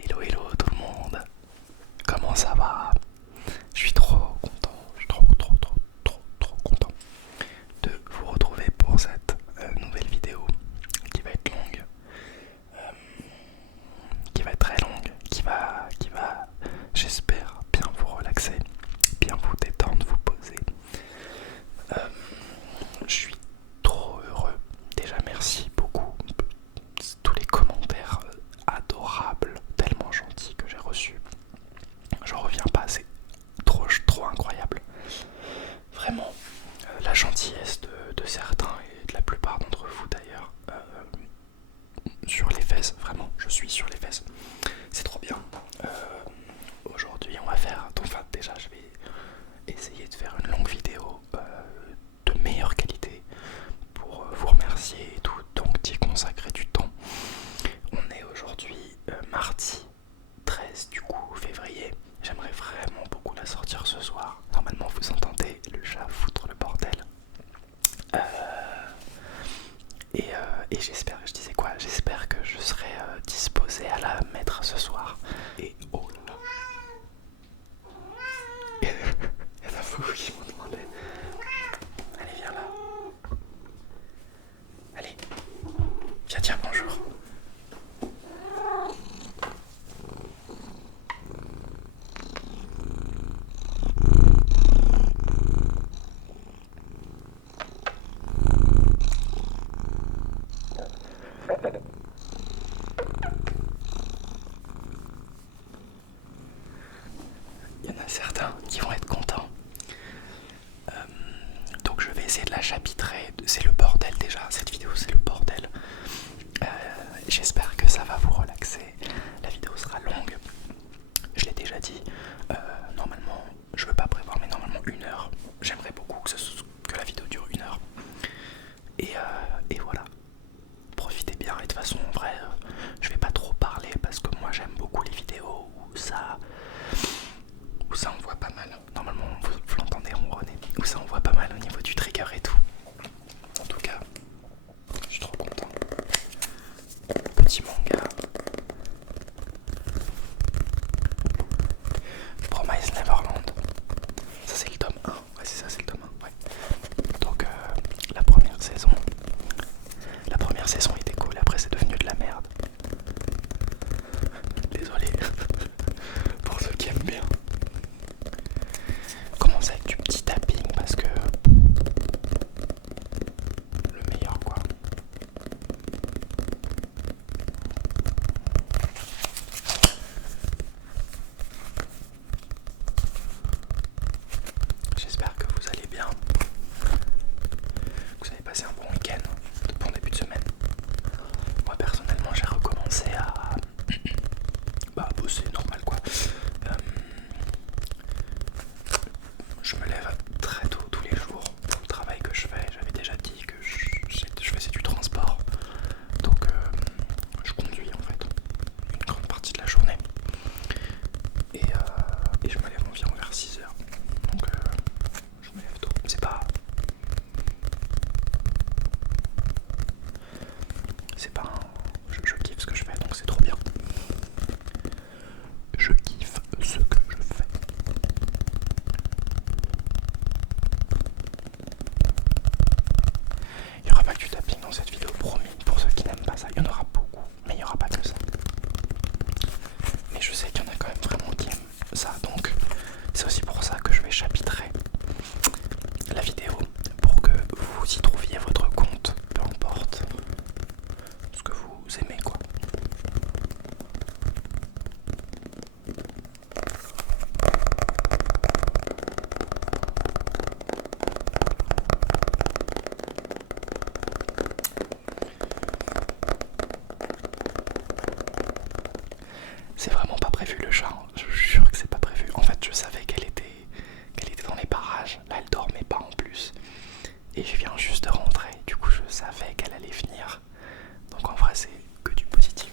Hello hello tout le monde, comment ça va? Je suis trop content, je suis trop content de vous retrouver pour cette nouvelle vidéo qui va être longue, qui va être très longue, qui va j'espère bien vous relaxer, bien vous détendre, vous poser. Je suis trop heureux, déjà merci beaucoup, tous les commentaires adorables, tellement gentils que j'ai reçus. J'en reviens pas, c'est trop incroyable. Vraiment, la gentillesse de certains et de la plupart d'entre vous d'ailleurs, sur les fesses, vraiment, je suis sur les fesses. C'est trop bien. Aujourd'hui, on va faire, enfin déjà, je vais essayer de faire une longue vidéo de meilleure qualité pour vous remercier et tout, donc d'y consacrer du temps. On est aujourd'hui mardi 13 du coup février. J'aimerais vraiment beaucoup la sortir ce soir. Normalement vous entendez le chat foutre le bordel. Et j'espère, je disais quoi, j'espère que je serai disposé à la mettre ce soir. Et oh là là, il y en a beaucoup qui m'ont demandé. Allez viens là. Allez, viens dire bonjour. Il y en a certains qui vont être contents. Donc je vais essayer de la chapitrer. C'est le bordel déjà, cette vidéo c'est le bordel. J'espère que ça va vous relaxer. La vidéo sera longue. Je l'ai déjà dit. Normalement, je veux pas prévoir, mais normalement 1 heure. J'aimerais beaucoup que la vidéo dure 1 heure. Et voilà. Profitez bien. Et de toute façon, en vrai, je vais pas trop parler parce que moi j'aime beaucoup les vidéos où ça envoie pas mal. Normalement, vous l'entendez ronronner. Où ça envoie pas mal au niveau du trigger et tout. En tout cas, je suis trop content. Petit manga. Promise Neverland. Ça c'est le tome 1. Ouais, c'est ça, c'est le tome 1. Ouais. Donc la première saison. La première saison était cool, après c'est devenu de la merde. Désolé pour ceux qui aiment bien. Commence avec du petit tapping parce que le meilleur quoi. J'espère que vous allez bien. Vous avez passé un bon week-end, bon début de semaine. Moi personnellement j'ai recommencé à bosser normal quoi. Je me lève très tôt tous les jours pour le travail que je fais. J'avais déjà dit que je faisais du transport. Donc je conduis en fait une grande partie de la journée. Et je me lève environ vers 6 heures. Donc je me lève tôt. C'est pas... Je kiffe ce que je fais, donc c'est trop bien. Je kiffe ce que je fais. Il n'y aura pas que du tapping dans cette vidéo, promis. Pour ceux qui n'aiment pas ça, il y en aura beaucoup, mais il n'y aura pas que ça. Mais je sais qu'il y en a quand même vraiment qui aiment ça, donc c'est aussi pour ça que je vais chapitrer la vidéo pour que vous y trouviez votre compte, peu importe ce que vous aimez quoi. C'est vraiment pas prévu le chat, hein. Je suis sûr que c'est pas prévu. En fait je savais qu'elle était dans les parages, là elle dormait pas en plus. Et je viens juste de rentrer, du coup je savais qu'elle allait venir. Donc en vrai c'est que du positif.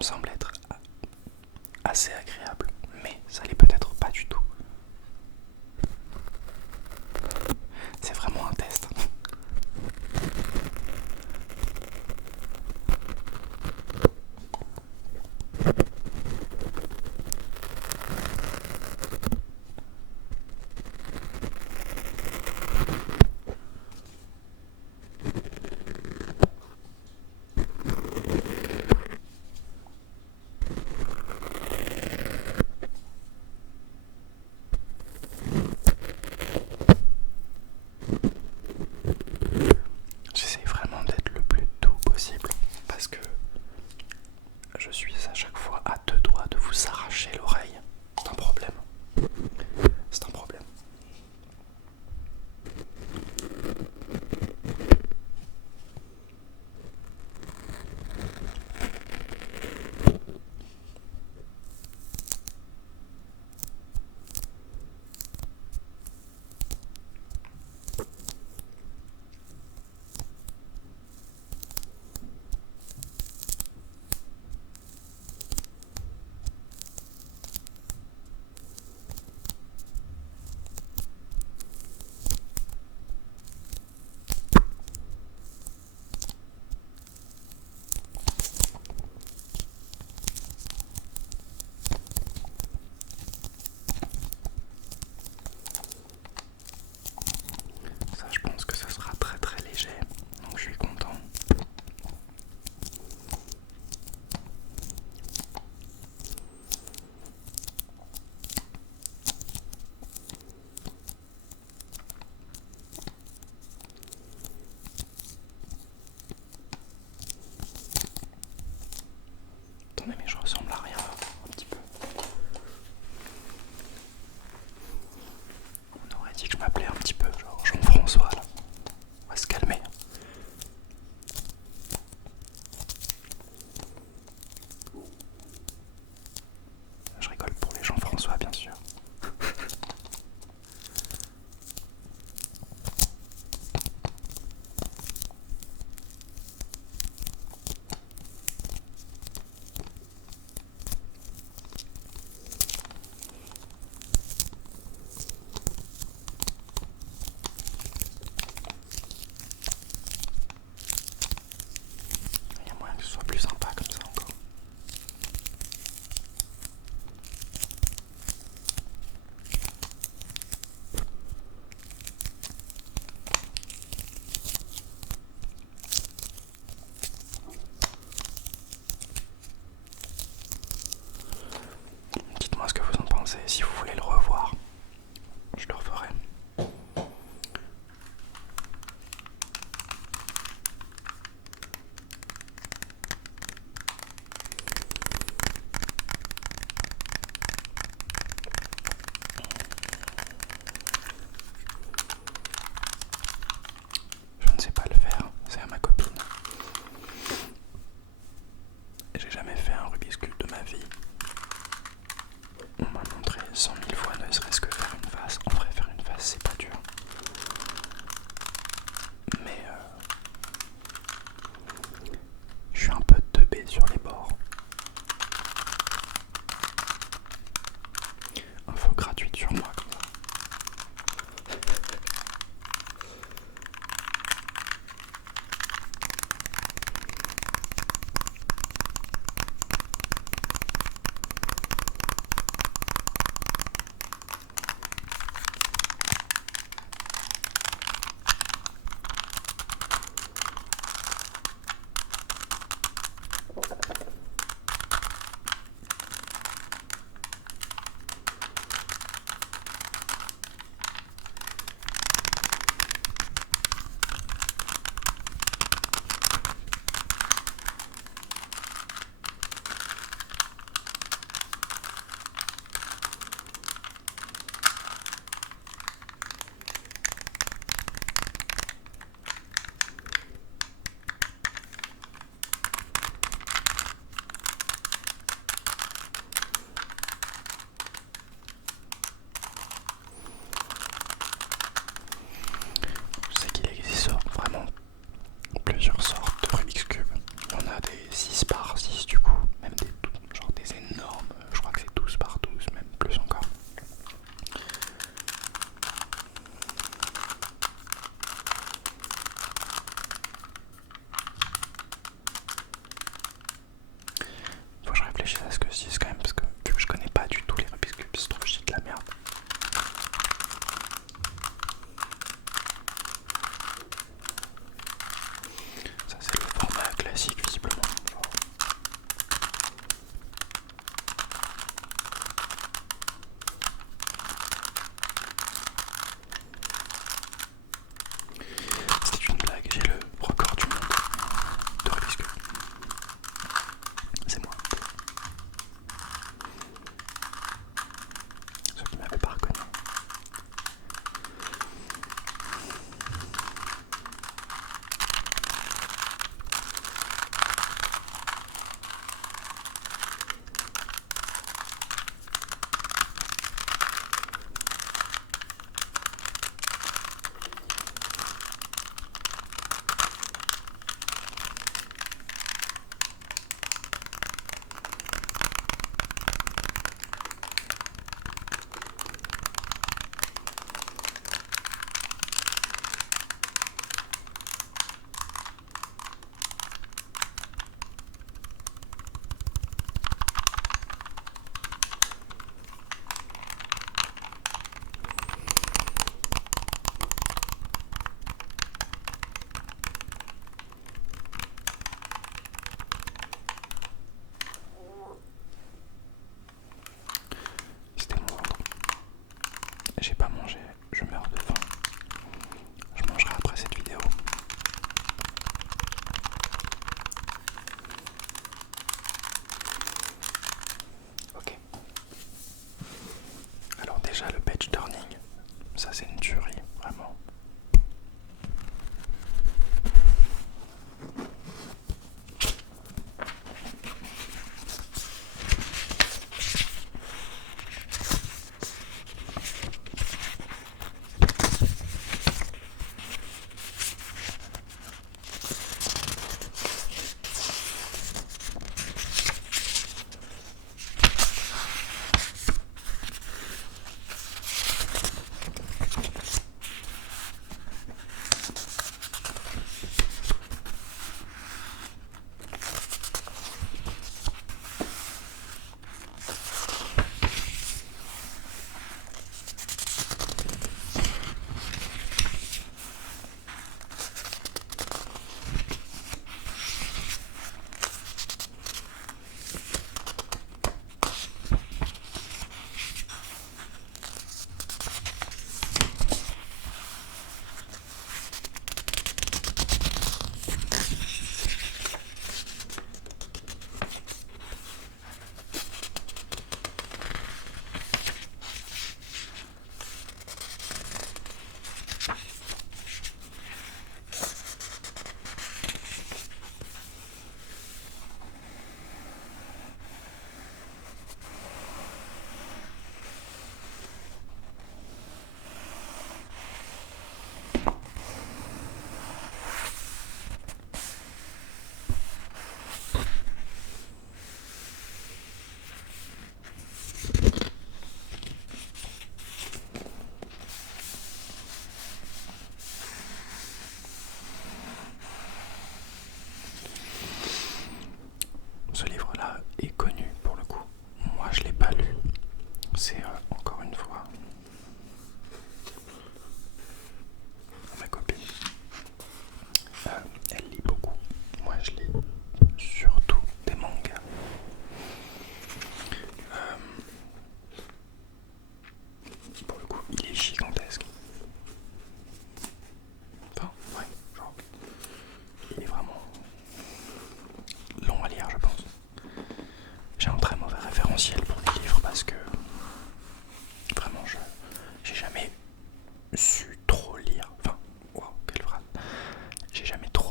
me semble être assez agréable, mais ça l'est peut-être pas du tout. C'est vraiment un test. J'essaie vraiment d'être le plus doux possible parce que je suis à chaque fois à deux doigts de vous arracher l'oreille. C'est un problème. C'est un problème. Ça, je pense que ce sera très très léger, donc je suis content. Attendez, mais je ressemble à rien là, un petit peu. On aurait dit que je m'appelais un petit peu genre Jean-François là. On va se calmer. Je rigole pour les Jean-François bien sûr. Il y a moyen que ce soit plus sympa comme ça encore. Dites-moi ce que vous en pensez, si vous voulez le revoir, je le referai. Je ne sais pas le faire, c'est à ma copine. J'ai jamais fait un Rubik's Cube de ma vie. On m'a montré 100 000 fois ne serait-ce que faire une face. En vrai, faire une face, c'est pas dur. Mais je suis un peu teubé sur les bords. Info gratuite sur moi comme ça.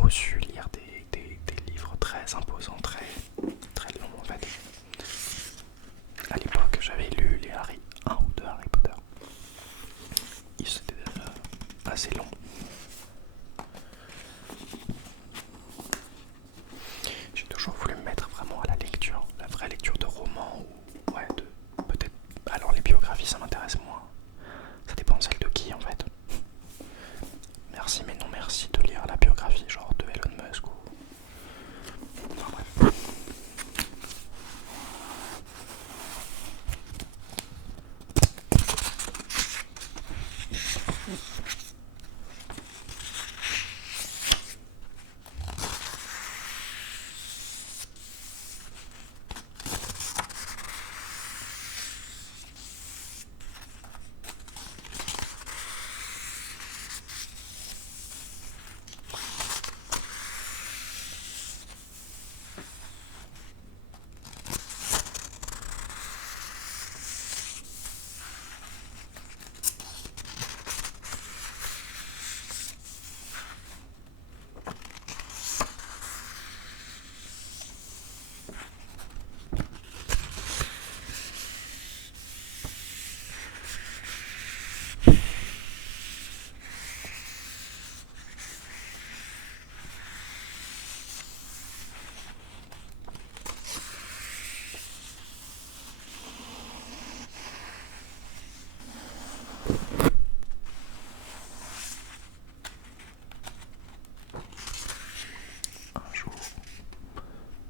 reçu lire des livres très imposants, très longs en fait. À l'époque, j'avais lu les un ou deux Harry Potter. Ils étaient assez longs. J'ai toujours voulu me mettre vraiment à la lecture, la vraie lecture de romans ou ouais, peut-être. Alors les biographies, ça m'intéresse moins. Ça dépend celle de qui en fait. Merci mais non merci de lire la biographie genre de Elon Musk ou. Enfin bref. Un jour,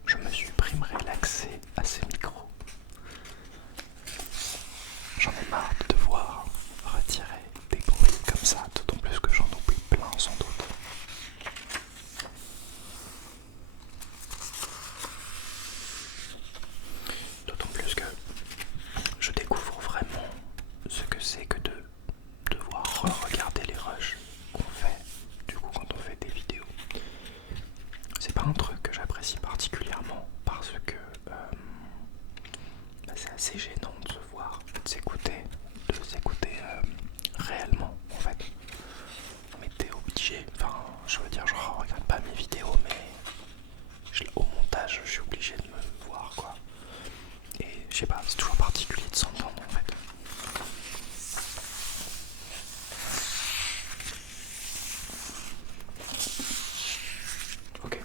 je me suis pris me relaxer à ces micros. J'en ai marre de devoir retirer des bruits comme ça, d'autant plus que j'en oublie plein sans doute. D'autant plus que je découvre vraiment ce que c'est que de devoir regarder les rushs qu'on fait du coup quand on fait des vidéos. C'est pas un truc que j'apprécie particulièrement parce que c'est assez gênant de se voir, de s'écouter réellement en fait. Mais t'es obligé, enfin je veux dire je regarde pas mes vidéos mais au montage je suis obligé de me voir quoi. Et je sais pas, c'est toujours particulier de s'entendre en fait. Ok.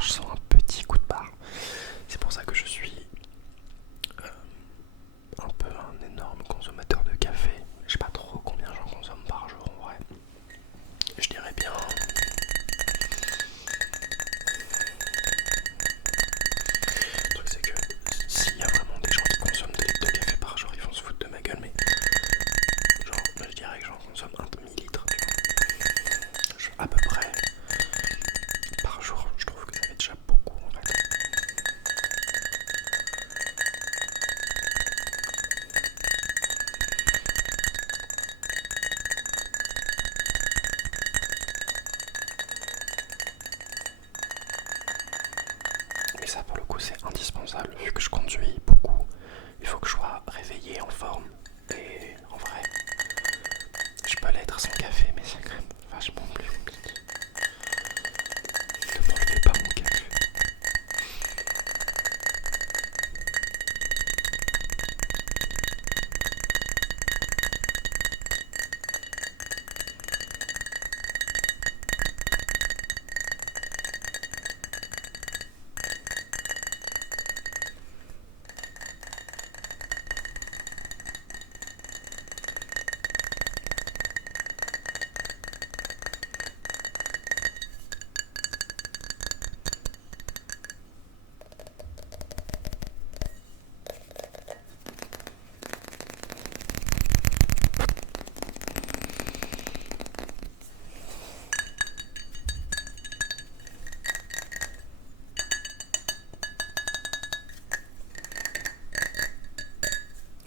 je sens un petit coup de barre. C'est pour ça que je suis un peu un énorme consommateur de café. Je sais pas trop combien j'en consomme par jour en vrai. Je dirais bien. Le truc c'est que s'il y a vraiment des gens qui consomment des litres de café par jour, ils vont se foutre de ma gueule, mais genre je dirais que j'en consomme un demi-litre, à peu près par jour. Je trouve que ça fait déjà beaucoup en fait. Mais ça pour le coup c'est indispensable vu que je conduis beaucoup. Il faut que je sois réveillé en forme. Et en vrai, je peux l'être sans café, mais c'est quand même vachement plus compliqué. Ne m'enlevez pas mon café.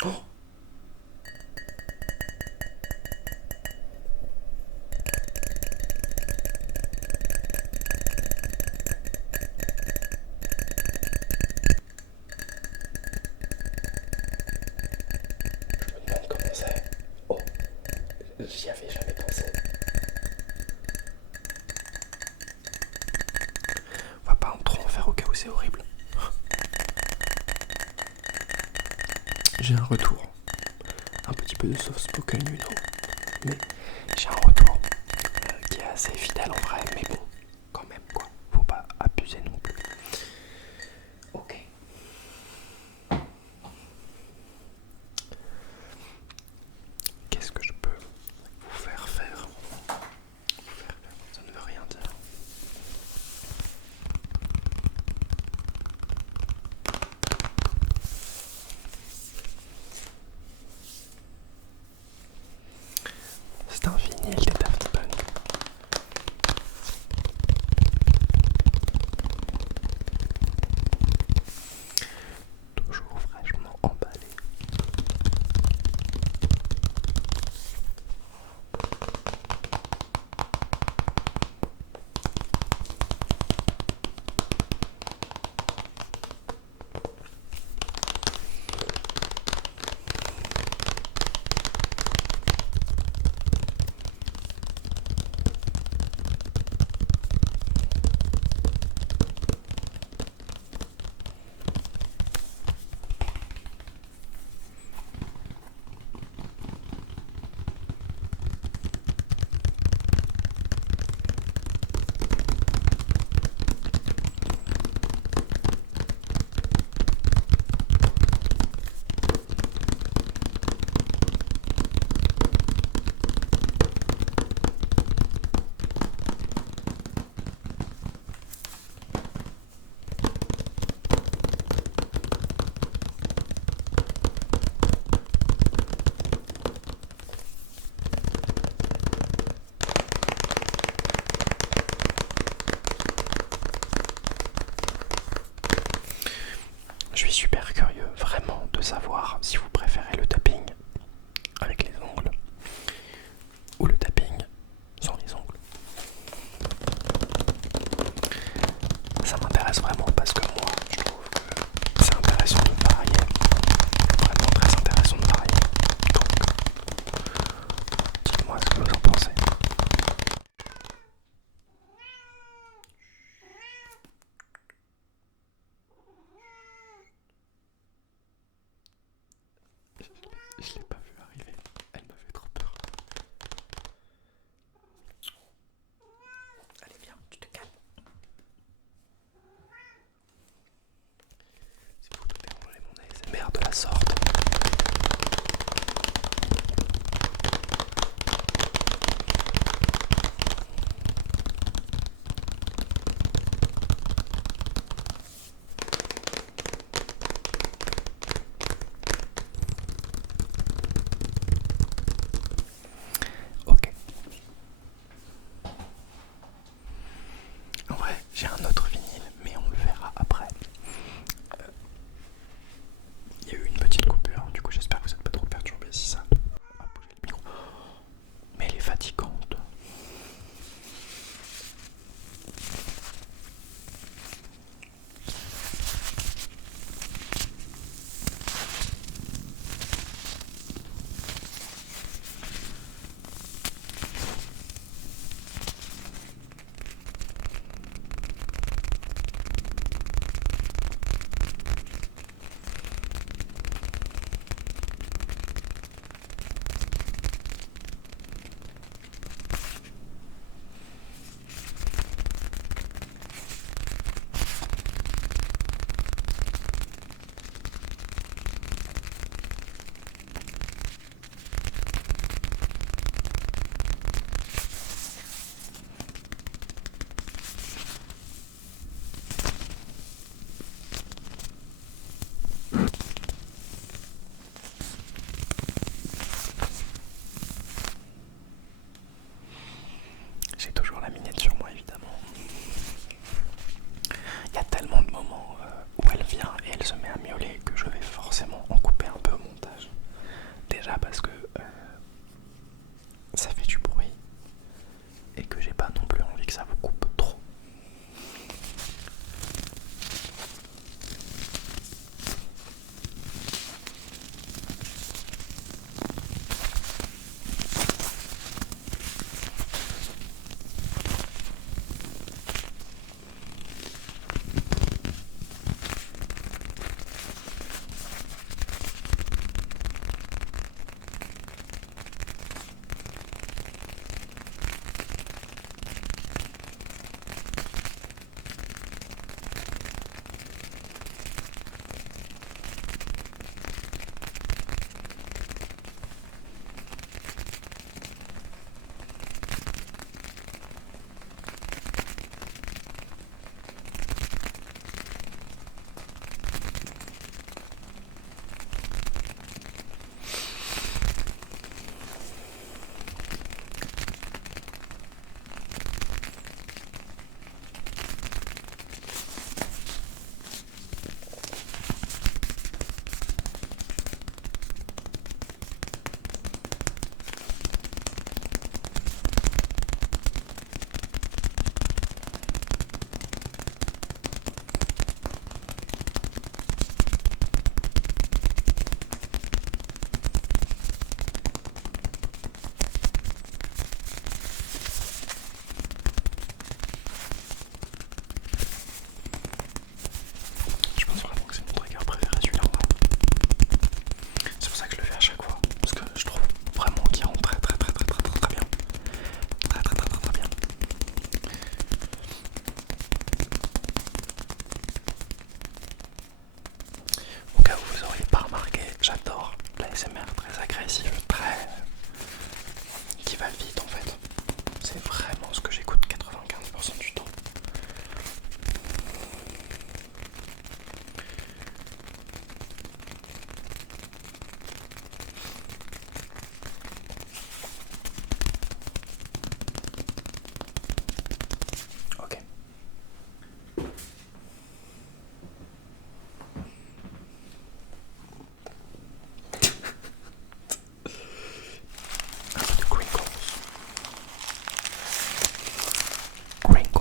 Oh, je me demande comment c'est. Oh, j'y avais jamais pensé. On va pas trop en faire au cas où c'est horrible. J'ai un retour. Un petit peu de soft spoken, you know. Mais j'ai un retour qui est assez fidèle en vrai, mais bon, quand même quoi. Faut pas abuser non plus. Ok. Qu'est-ce que je peux vous faire faire? Ça ne veut rien dire. C'est un vinyle des Daft Punk. Toujours fraîchement emballé. Je suis super curieux vraiment de savoir si vous préférez le tapping avec les ongles ou le tapping sans les ongles. Ça m'intéresse vraiment parce que moi je trouve que c'est intéressant de varier. Vraiment très intéressant de varier. Donc dites-moi ce que vous en pensez. ASMR très agressif, très... qui va vite en fait. C'est vraiment ce que j'écoute 95% du temps. Ok. Un peu de crinkles. Crinkles.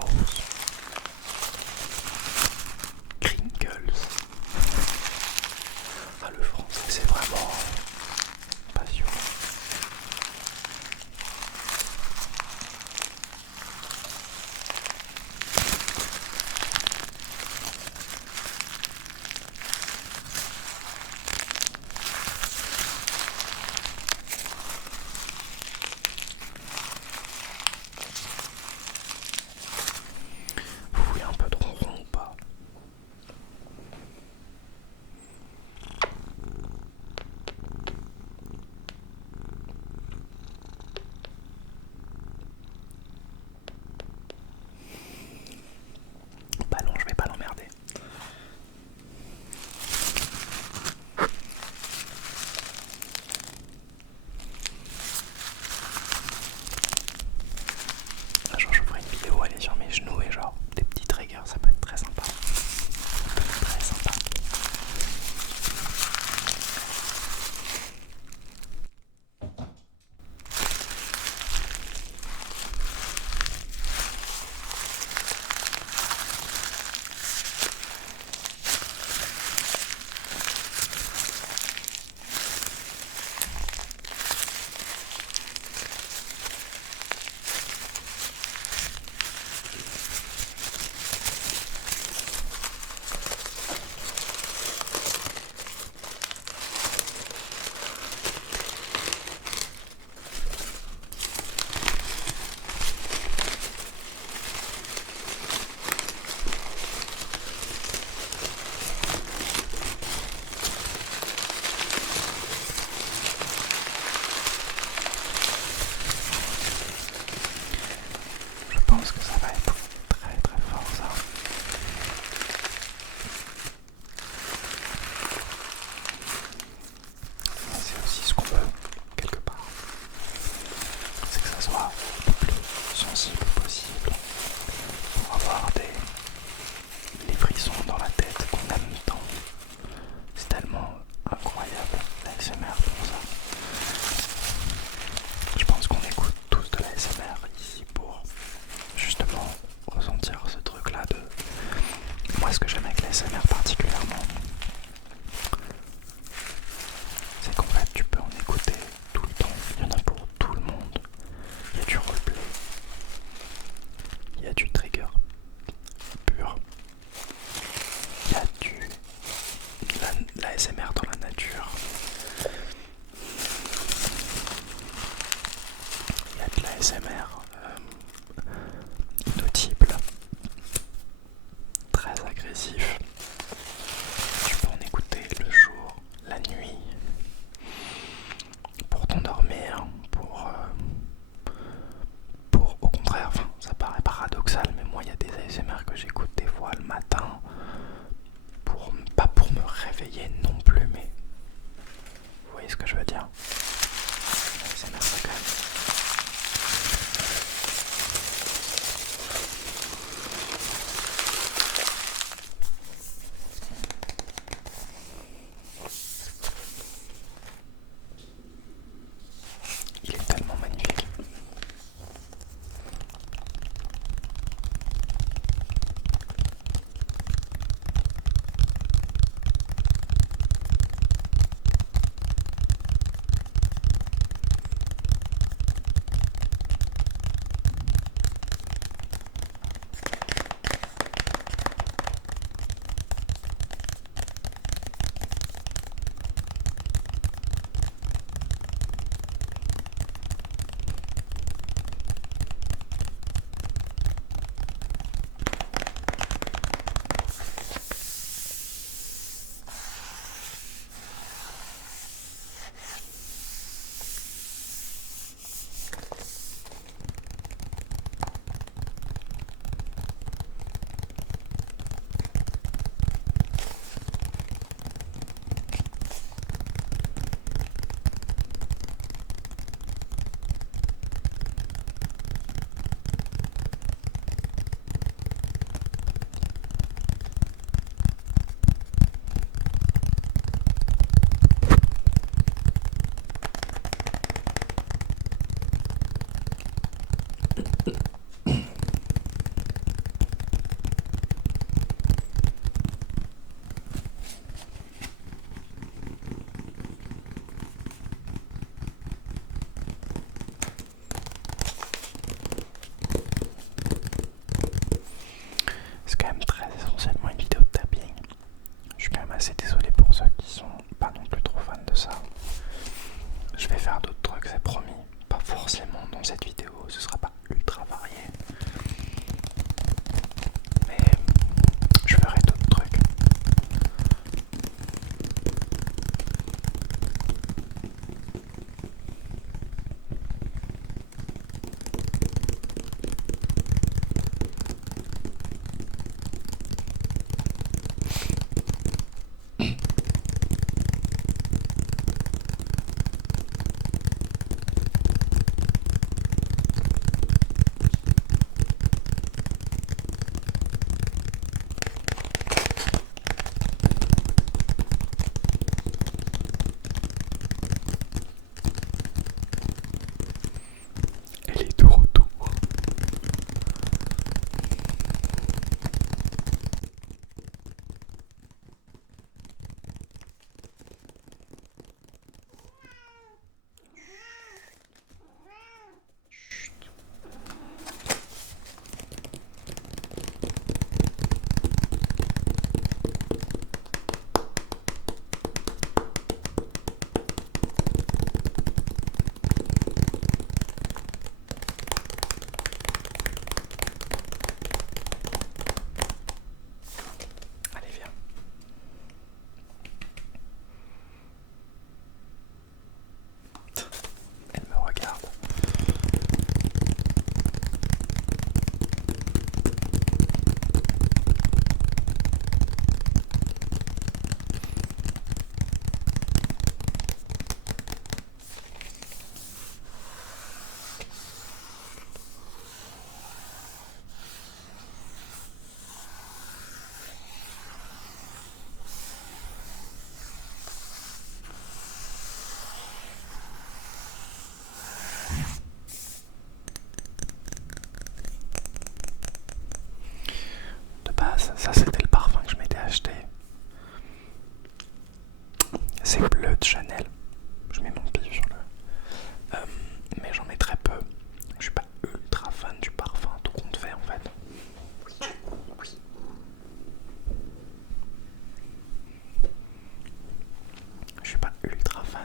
Crinkles. Ah, le français, c'est vraiment passionnant. Vous voulez un peu de ronron ou pas? Bah non, je vais pas l'emmerder. Un jour je ferai une vidéo, aller sur mes genoux et genre des petits triggers, ça peut être très sympa. Ça peut être très sympa. Je pense que ça va être très très fort ça. Mais c'est aussi ce qu'on veut quelque part. C'est que ça soit le plus sensible possible pour avoir les frissons dans la tête qu'on aime tant. C'est tellement incroyable l'ASMR pour ça. Je pense qu'on écoute tous de l'ASMR ici pour justement ressentir ce truc là de... Moi ce que j'aime avec l'ASMR particulièrement, c'est qu'en fait tu peux en écouter tout le temps, il y en a pour tout le monde. Il y a du roleplay, il y a du trigger pur, il y a du l'ASMR dans la nature, il y a de l'ASMR inaudible, très agressif. Tu peux en écouter le jour, la nuit, pour t'endormir, pour au contraire, enfin ça paraît paradoxal, mais moi il y a des ASMR que j'écoute des fois le matin, pas pour me réveiller non plus, mais vous voyez ce que je veux dire. ASMR c'est quand même...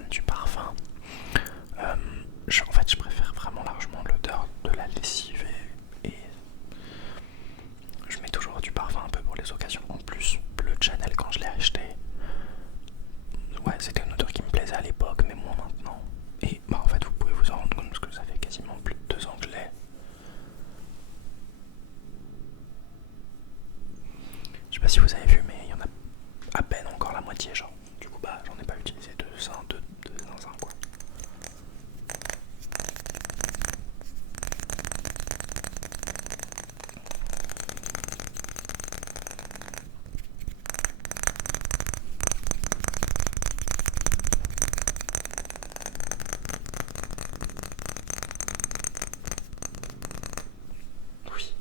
du parfum. En fait, je préfère vraiment largement l'odeur de la lessive et je mets toujours du parfum un peu pour les occasions. En plus, le Chanel, quand je l'ai acheté, ouais, c'était une odeur qui me plaisait à l'époque, mais moins maintenant. Et bah, en fait, vous pouvez vous en rendre compte parce que ça fait quasiment plus de 2 ans que je l'ai. Je sais pas si vous avez vu, mais il y en a à peine encore la moitié, genre. Du coup, bah, j'en ai pas utilisé deux dans un quoi. Oui.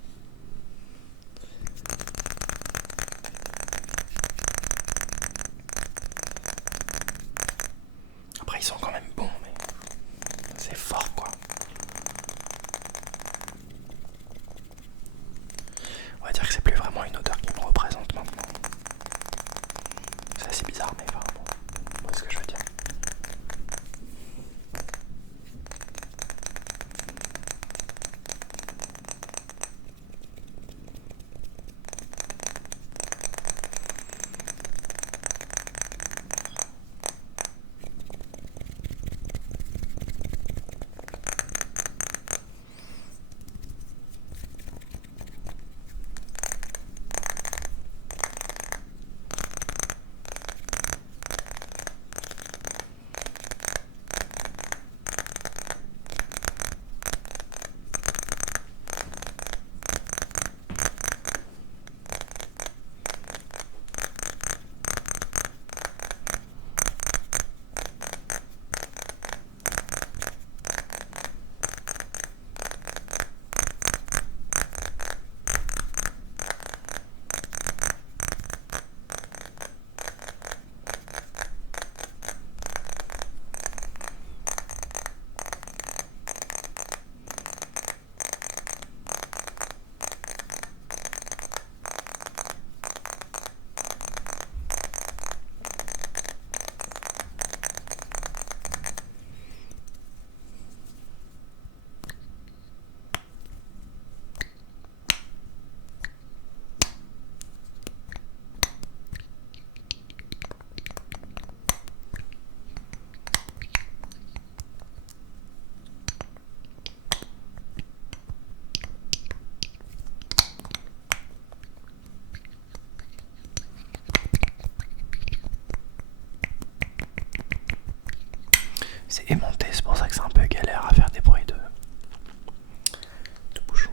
Après, ils sont quand même bons, mais c'est fort quoi. On va dire que c'est plus vraiment une odeur qui me représente maintenant. C'est assez bizarre, mais enfin bon, vous voyez ce que je veux dire. C'est aimanté, c'est pour ça que c'est un peu galère à faire des bruits de bouchons.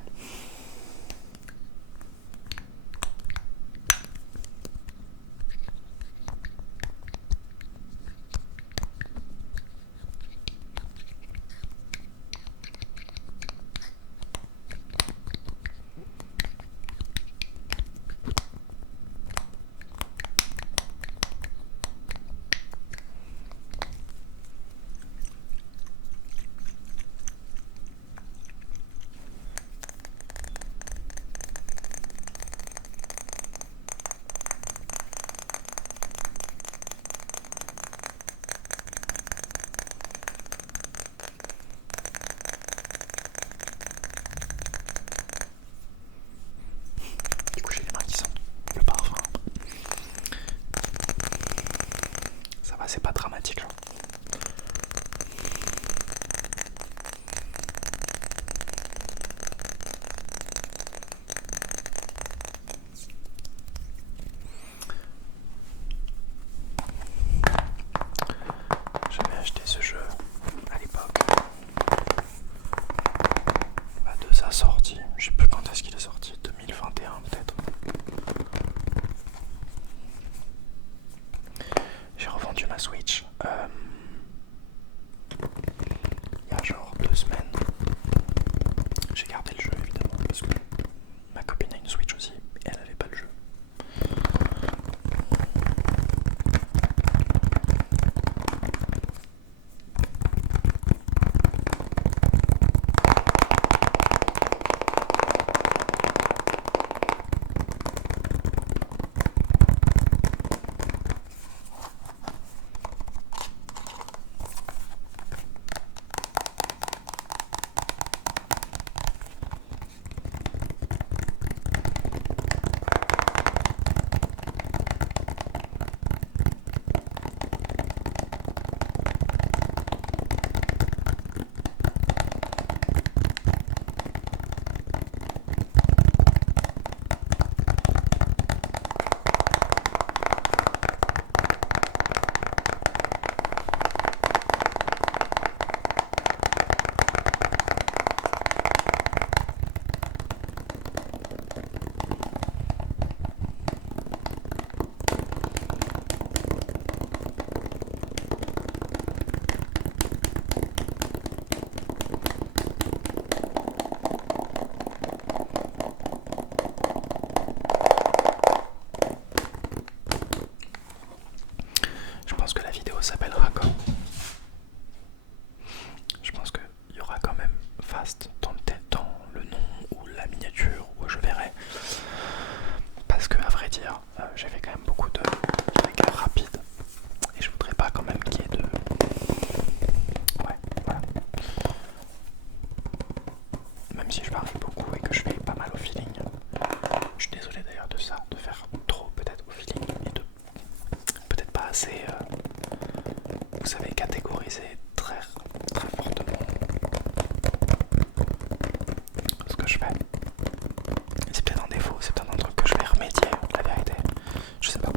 Du coup, j'ai les mains qui sentent le parfum. Ça va, c'est pas dramatique, genre. J'avais acheté ce jeu à l'époque, de sa sortie. Je sais plus quand est-ce qu'il est sorti, 2021 peut-être. J'ai revendu ma Switch il y a genre 2 semaines. J'ai gardé le jeu évidemment parce que ma copine a une Switch aussi et elle avait pas le jeu. s'appellera comme. Je pense qu'il y aura quand même Fast dans le nom ou la miniature, ou je verrai. Parce que, à vrai dire, j'ai fait quand même beaucoup de trucs rapides. Et je voudrais pas quand même qu'il y ait de. Ouais, voilà. Même si je varie beaucoup et que je fais pas mal au feeling. Je suis désolé d'ailleurs de ça, de faire trop peut-être au feeling et de peut-être pas assez, vous savez, catégoriser très, très fortement ce que je fais. C'est peut-être un défaut, c'est peut-être un truc que je vais remédier, la vérité. Je sais pas.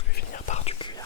Je vais finir par du cuir.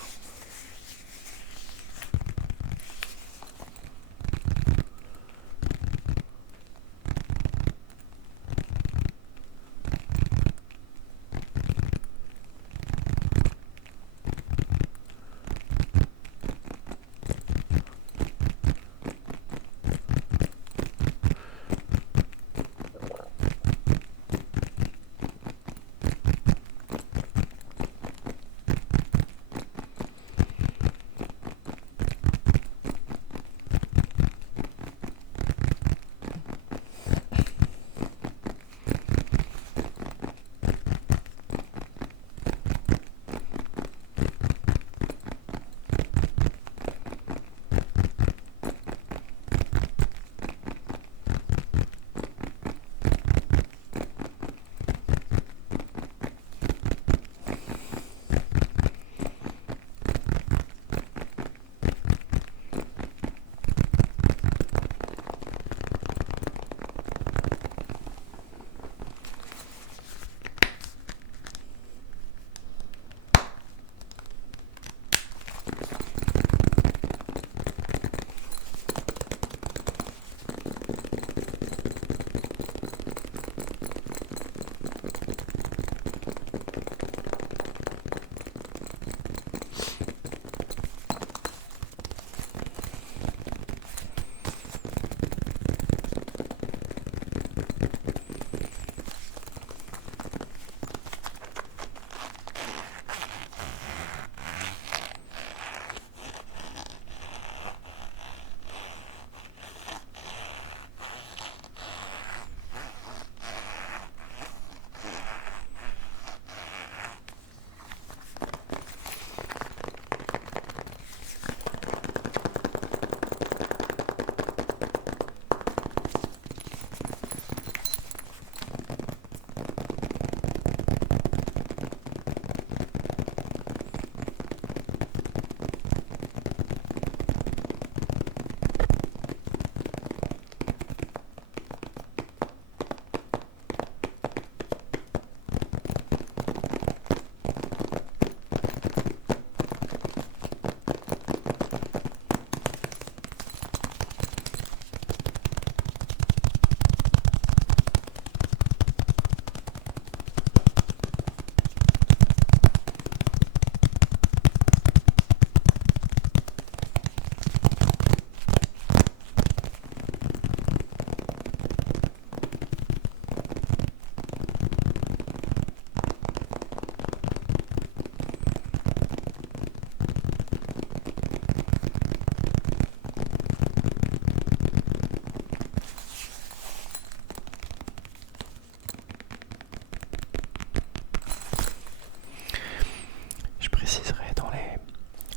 Je préciserai dans les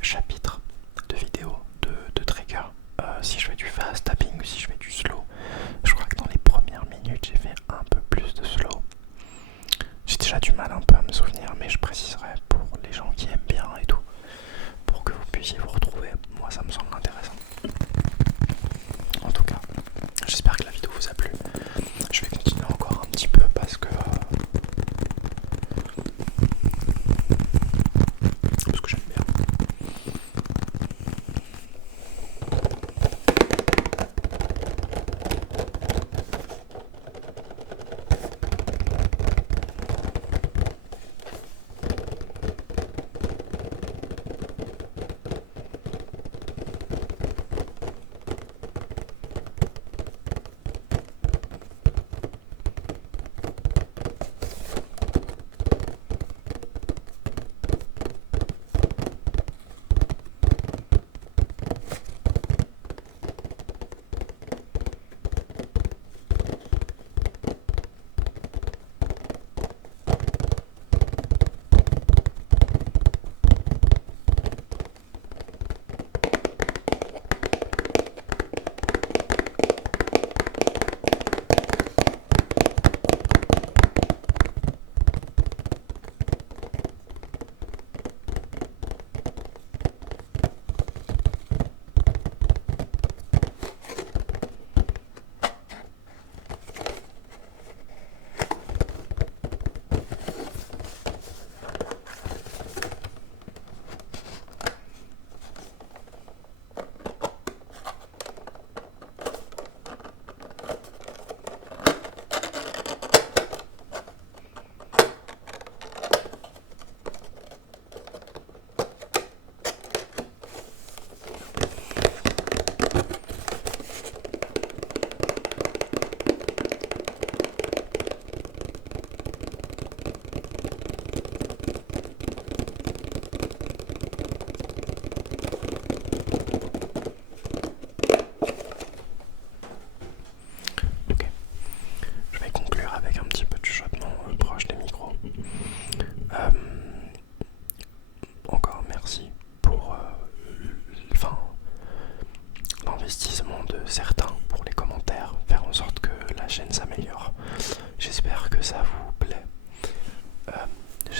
chapitres de vidéos de trigger si je fais du fast tapping ou si je fais du slow. Je crois que dans les premières minutes j'ai fait un peu plus de slow. J'ai déjà du mal un peu à me souvenir, mais je préciserai pour les gens qui aiment bien et tout, pour que vous puissiez vous retrouver. Moi ça me semble intéressant. En tout cas, j'espère que la vidéo vous a plu. Je vais continuer encore un petit peu parce que j'aime bien.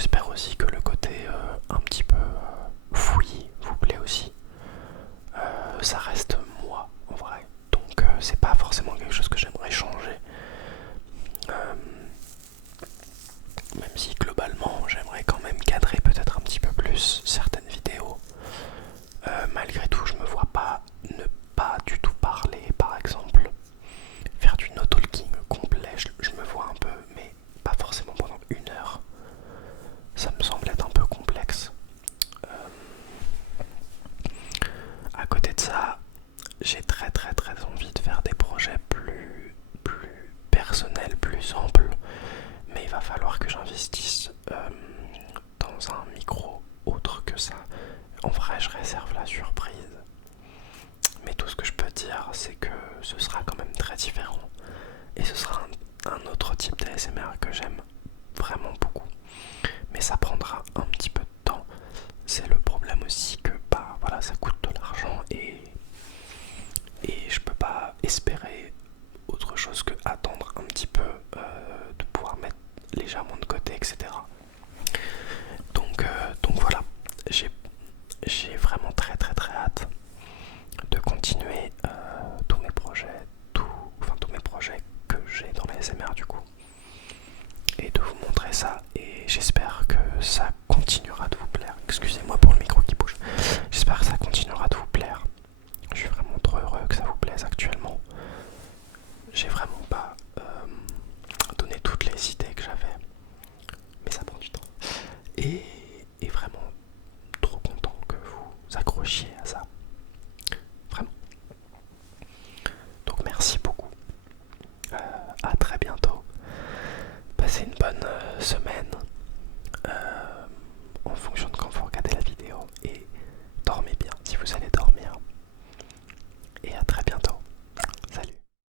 J'espère aussi que le côté un petit peu fouillis vous plaît aussi. Ça reste moi en vrai, donc c'est pas forcément quelque chose que j'aimerais changer. Même si globalement j'aimerais quand même cadrer peut-être un petit peu plus certaines vidéos. Malgré tout, je me vois pas ne pas du tout parler, par exemple. Faire du no-talking complet, je me vois un peu, mais pas forcément pendant 1 heure. Ça me semble être un peu complexe. À côté de ça, j'ai très envie de faire des projets plus personnels, plus amples. Mais il va falloir que j'investisse dans un micro autre que ça. En vrai, je réserve la surprise. Mais tout ce que je peux dire, c'est que ce sera quand même très différent. Et ce sera un autre type d'ASMR que j'aime vraiment beaucoup. Mais ça prendra un petit peu de temps. C'est le problème aussi que bah voilà, ça coûte de l'argent et je peux pas espérer autre chose que attendre un petit peu de pouvoir mettre légèrement de côté, etc. Donc voilà, j'ai vraiment très hâte de continuer tous mes projets, tous mes projets que j'ai dans les ASMR du coup, et de vous montrer ça, et j'espère que ça continuera de vous plaire. Excusez-moi pour le micro qui bouge. J'espère que ça continuera de vous plaire. Je suis vraiment trop heureux que ça vous plaise actuellement. J'ai vraiment pas donné toutes les idées que j'avais, mais ça prend du temps. Et vraiment trop content que vous accrochiez à ça. Vraiment. Donc merci beaucoup. À très bientôt. Passez une bonne semaine.